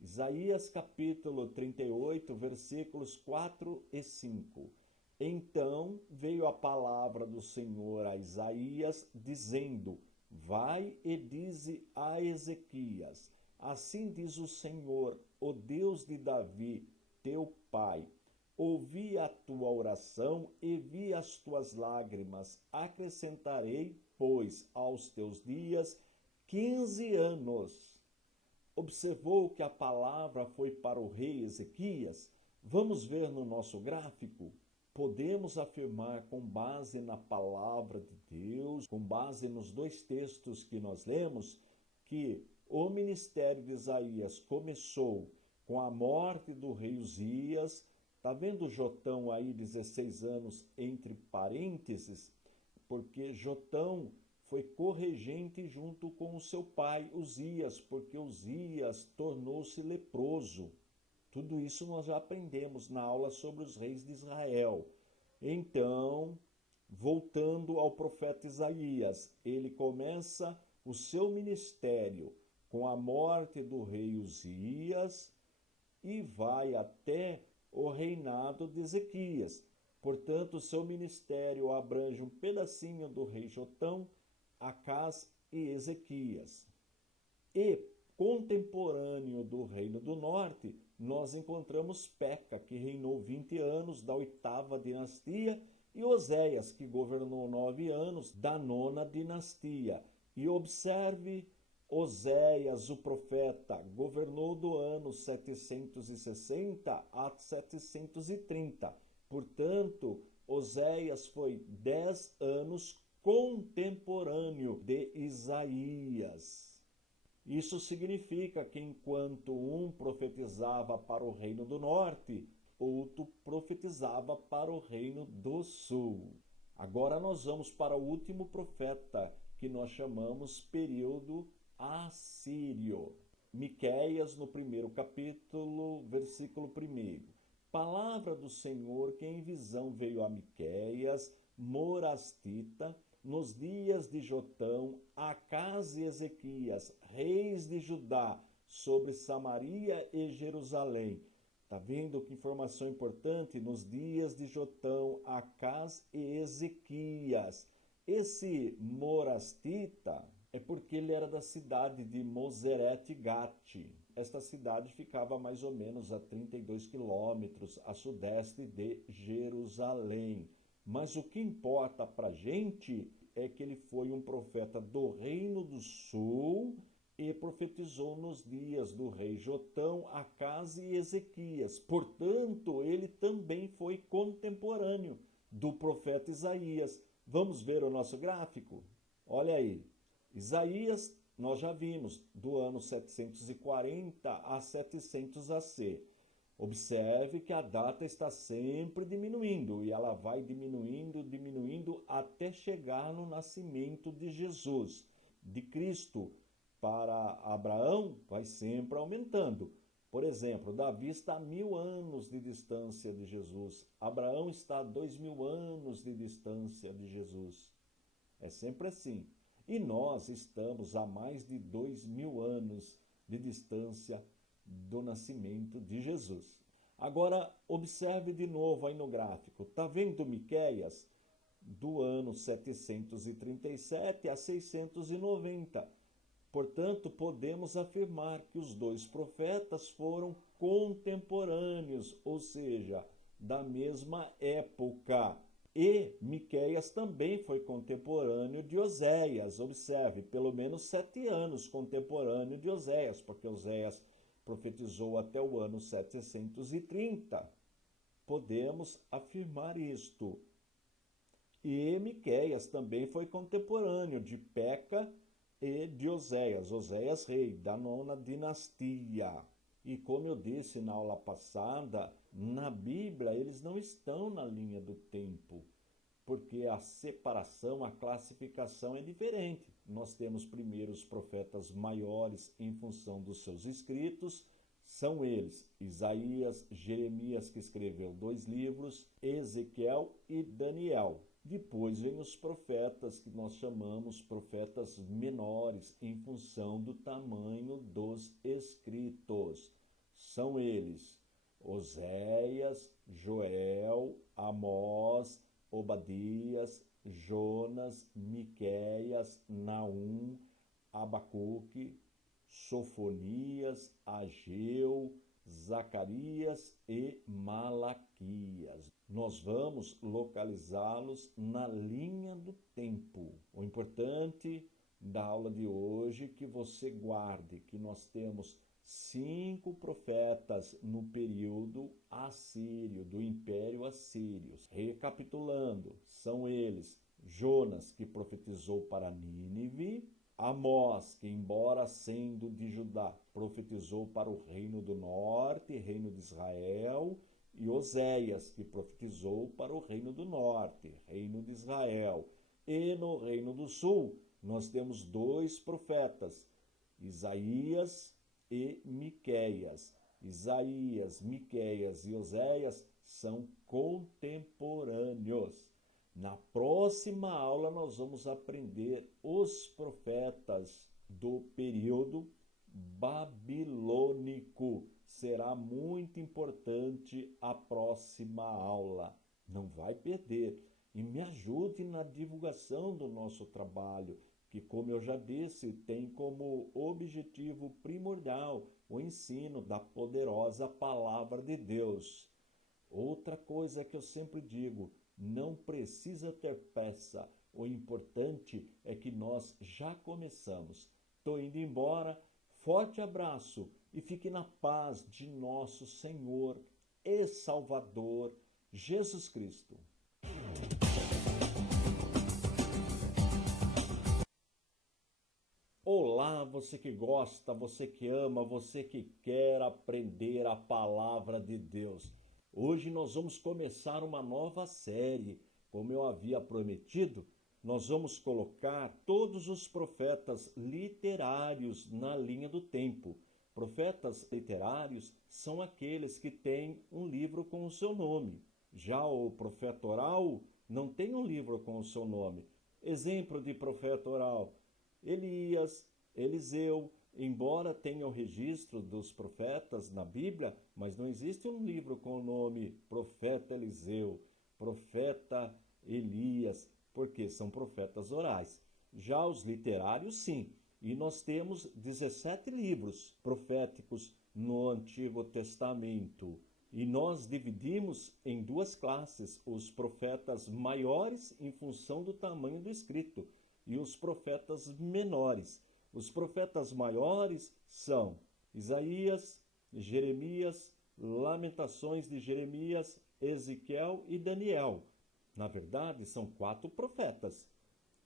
Isaías capítulo 38, versículos 4 e 5. Então veio a palavra do Senhor a Isaías, dizendo: Vai e dize a Ezequias: Assim diz o Senhor, o Deus de Davi, teu pai: Ouvi a tua oração e vi as tuas lágrimas. Acrescentarei, pois, aos teus dias 15 anos. Observou que a palavra foi para o rei Ezequias? Vamos ver no nosso gráfico? Podemos afirmar, com base na palavra de Deus, com base nos 2 textos que nós lemos, que o ministério de Isaías começou com a morte do rei Uzias. Está vendo Jotão aí, 16 anos, entre parênteses? Porque Jotão foi corregente junto com o seu pai Uzias, porque Uzias tornou-se leproso. Tudo isso nós já aprendemos na aula sobre os reis de Israel. Então, voltando ao profeta Isaías, ele começa o seu ministério com a morte do rei Uzias e vai até o reinado de Ezequias. Portanto, o seu ministério abrange um pedacinho do rei Jotão, Acás e Ezequias. E, contemporâneo do Reino do Norte, nós encontramos Peca, que reinou 20 anos da 8ª dinastia, e Oséias, que governou 9 anos da 9ª dinastia. E observe, Oséias, o profeta, governou do ano 760 a 730. Portanto, Oséias foi 10 anos contemporâneo de Isaías. Isso significa que enquanto um profetizava para o reino do norte, outro profetizava para o reino do sul. Agora nós vamos para o último profeta, que nós chamamos período assírio. Miqueias, no 1º capítulo, versículo 1. Palavra do Senhor que em visão veio a Miqueias, morastita, nos dias de Jotão, Acás e Ezequias, reis de Judá, sobre Samaria e Jerusalém. Está vendo que informação importante? Nos dias de Jotão, Acás e Ezequias. Esse morastita é porque ele era da cidade de Moseret-Gate. Esta cidade ficava mais ou menos a 32 quilômetros a sudeste de Jerusalém. Mas o que importa para a gente é que ele foi um profeta do Reino do Sul e profetizou nos dias do rei Jotão, Acás e Ezequias. Portanto, ele também foi contemporâneo do profeta Isaías. Vamos ver o nosso gráfico? Olha aí. Isaías, nós já vimos, do ano 740 a 700 AC. Observe que a data está sempre diminuindo e ela vai diminuindo até chegar no nascimento de Jesus. De Cristo para Abraão vai sempre aumentando. Por exemplo, Davi está a 1000 anos de distância de Jesus. Abraão está a 2000 anos de distância de Jesus. É sempre assim. E nós estamos a mais de 2000 anos de distância do nascimento de Jesus. Agora, observe de novo aí no gráfico. Está vendo Miqueias? Do ano 737 a 690. Portanto, podemos afirmar que os dois profetas foram contemporâneos, ou seja, da mesma época. E Miqueias também foi contemporâneo de Oséias. Observe, pelo menos 7 anos contemporâneo de Oséias, porque Oséias profetizou até o ano 730. Podemos afirmar isto. E Miqueias também foi contemporâneo de Peca e de Oséias. Oséias, rei da 9ª dinastia. E como eu disse na aula passada, na Bíblia eles não estão na linha do tempo, porque a separação, a classificação é diferente. Nós temos primeiro os profetas maiores em função dos seus escritos, são eles Isaías, Jeremias, que escreveu 2 livros, Ezequiel e Daniel. Depois vem os profetas que nós chamamos profetas menores em função do tamanho dos escritos. São eles Oséias, Joel, Amós, Obadias, Jonas, Miqueias, Naum, Abacuque, Sofonias, Ageu, Zacarias e Malaquias. Nós vamos localizá-los na linha do tempo. O importante da aula de hoje é que você guarde que nós temos 5 profetas no período assírio, do Império Assírio. Recapitulando, são eles Jonas, que profetizou para Nínive, Amós, que embora sendo de Judá, profetizou para o reino do norte, reino de Israel, e Oséias, que profetizou para o reino do norte, reino de Israel. E no reino do sul, nós temos dois profetas, Isaías e Miqueias. Isaías, Miqueias e Oséias são contemporâneos. Na próxima aula nós vamos aprender os profetas do período babilônico. Será muito importante a próxima aula. Não vai perder. E me ajude na divulgação do nosso trabalho, que, como eu já disse, tem como objetivo primordial o ensino da poderosa palavra de Deus. Outra coisa que eu sempre digo, não precisa ter pressa. O importante é que nós já começamos. Estou indo embora. Forte abraço e fique na paz de nosso Senhor e Salvador, Jesus Cristo. Olá, você que gosta, você que ama, você que quer aprender a palavra de Deus. Hoje nós vamos começar uma nova série. Como eu havia prometido, nós vamos colocar todos os profetas literários na linha do tempo. Profetas literários são aqueles que têm um livro com o seu nome. Já o profeta oral não tem um livro com o seu nome. Exemplo de profeta oral: Elias, Eliseu. Embora tenha o registro dos profetas na Bíblia, mas não existe um livro com o nome profeta Eliseu, profeta Elias, porque são profetas orais. Já os literários, sim. E nós temos 17 livros proféticos no Antigo Testamento. E nós dividimos em duas classes: os profetas maiores em função do tamanho do escrito e os profetas menores. Os profetas maiores são Isaías, Jeremias, Lamentações de Jeremias, Ezequiel e Daniel. Na verdade, são 4 profetas: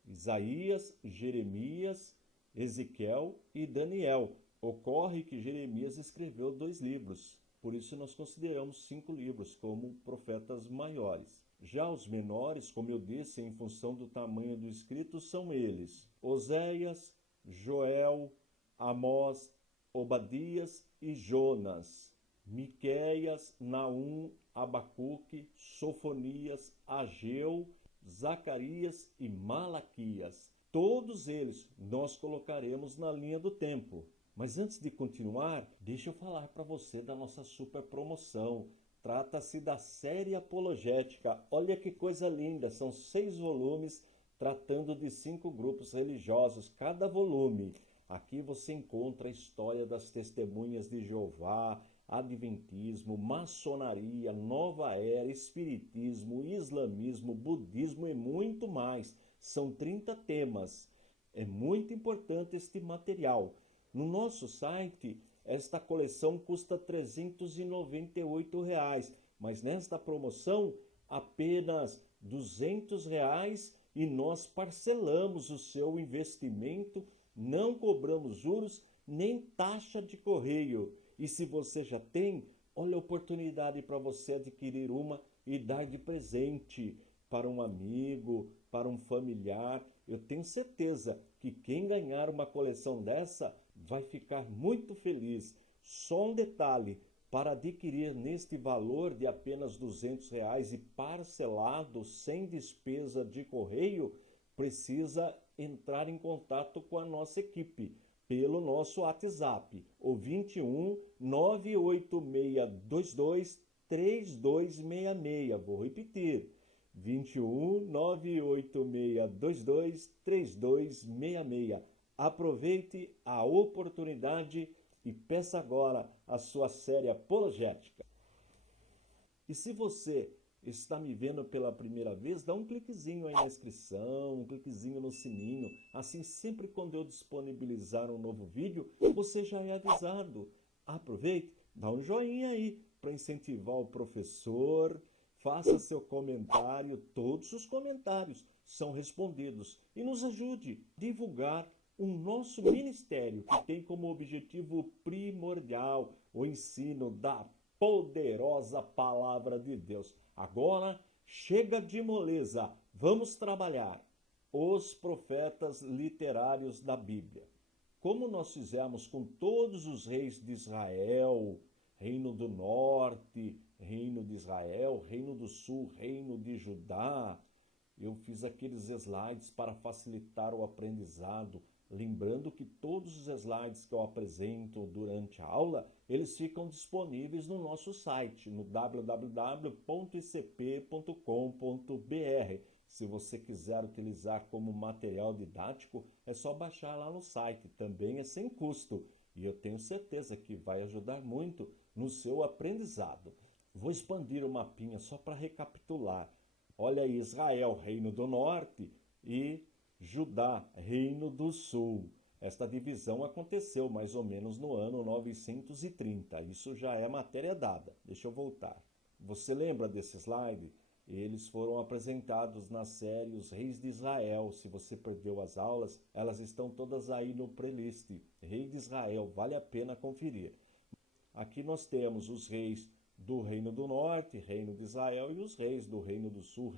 Isaías, Jeremias, Ezequiel e Daniel. Ocorre que Jeremias escreveu 2 livros, por isso nós consideramos 5 livros como profetas maiores. Já os menores, como eu disse, em função do tamanho do escrito, são eles: Oséias, Joel, Amós, Obadias e Jonas, Miqueias, Naum, Abacuque, Sofonias, Ageu, Zacarias e Malaquias. Todos eles nós colocaremos na linha do tempo. Mas antes de continuar, deixa eu falar para você da nossa super promoção. Trata-se da série apologética. Olha que coisa linda, são 6 volumes tratando de 5 grupos religiosos, cada volume. Aqui você encontra a história das testemunhas de Jeová, adventismo, maçonaria, nova era, espiritismo, islamismo, budismo e muito mais. São 30 temas. É muito importante este material. No nosso site, esta coleção custa R$ 398, mas nesta promoção apenas R$ 200 e nós parcelamos o seu investimento, não cobramos juros nem taxa de correio. E se você já tem, olha a oportunidade para você adquirir uma e dar de presente para um amigo, para um familiar. Eu tenho certeza que quem ganhar uma coleção dessa vai ficar muito feliz. Só um detalhe: para adquirir neste valor de apenas R$ 200 e parcelado sem despesa de correio, precisa entrar em contato com a nossa equipe pelo nosso WhatsApp, o 21 98622 3266. Vou repetir: 21 98622 3266. Aproveite a oportunidade e peça agora a sua série apologética. E se você está me vendo pela primeira vez, dá um cliquezinho aí na inscrição, um cliquezinho no sininho. Assim, sempre quando eu disponibilizar um novo vídeo, você já é avisado. Aproveite, dá um joinha aí para incentivar o professor. Faça seu comentário, todos os comentários são respondidos. E nos ajude a divulgar o nosso ministério, que tem como objetivo primordial o ensino da poderosa palavra de Deus. Agora, chega de moleza, vamos trabalhar. os profetas literários da Bíblia. Como nós fizemos com todos os reis de Israel, Reino do Norte, Reino de Israel, Reino do Sul, Reino de Judá, eu fiz aqueles slides para facilitar o aprendizado, lembrando que todos os slides que eu apresento durante a aula, eles ficam disponíveis no nosso site, no www.icp.com.br. Se você quiser utilizar como material didático, é só baixar lá no site, também é sem custo. E eu tenho certeza que vai ajudar muito no seu aprendizado. Vou expandir o mapinha só para recapitular. Olha aí, Israel, Reino do Norte, e Judá, Reino do Sul. Esta divisão aconteceu mais ou menos no ano 930. Isso já é matéria dada. Deixa eu voltar. Você lembra desse slide? Eles foram apresentados na série Os Reis de Israel. Se você perdeu as aulas, elas estão todas aí no playlist. Rei de Israel, vale a pena conferir. Aqui nós temos os reis do Reino do Norte, Reino de Israel, e os reis do Reino do Sul,